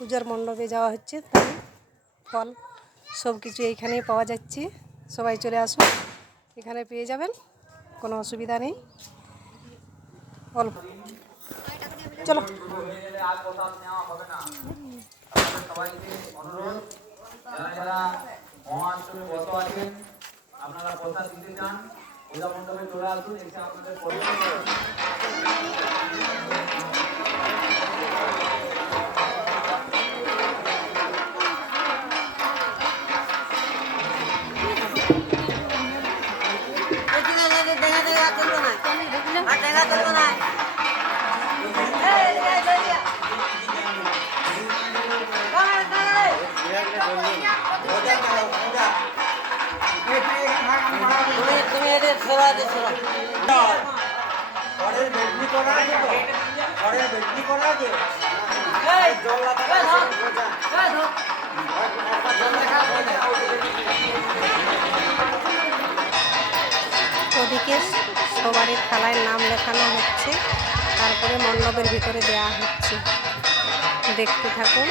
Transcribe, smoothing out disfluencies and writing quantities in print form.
পূজার মণ্ডপে যাওয়া হচ্ছে, তাই ফল সব কিছু এইখানেই পাওয়া যাচ্ছে। সবাই চলে আসুন, এখানে পেয়ে যাবেন, কোনো অসুবিধা নেই। অল্প চলো। আপনারা প্রসাদ দিতে চান পূজা মণ্ডপে চলে আসুন, এসে আপনাদের ওদিকে সবারই থালায় নাম লেখানো হচ্ছে, তারপরে মণ্ডপের ভিতরে দেওয়া হচ্ছে। দেখতে থাকুন।